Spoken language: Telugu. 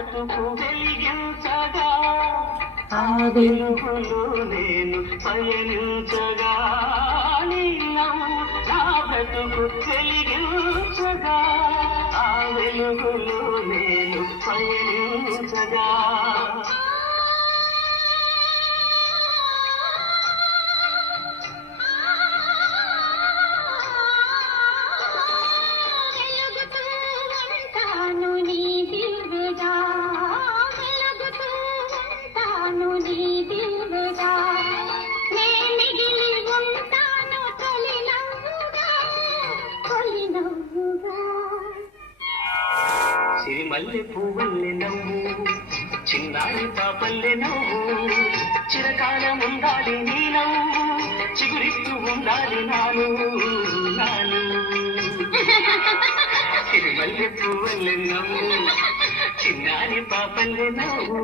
బ్రతుకు వెలిగించగా ఆ వెలుగులో నేను పయనించగా నీ నవ్వు నా బ్రతుకు వెలిగించగా ఆ వెలుగులో నేను పయనించగా. సిరిమల్లె పువ్వల్లె నవ్వు చిన్నారి పాపల్లె నవ్వు. చిరకాలం ఉండాలి నీ నవ్వు చిగురిస్తూ ఉండాలి నాను నాను. సిరిమల్లె పువ్వల్లె నవ్వు చిన్నారి పాపల్లె నవ్వు.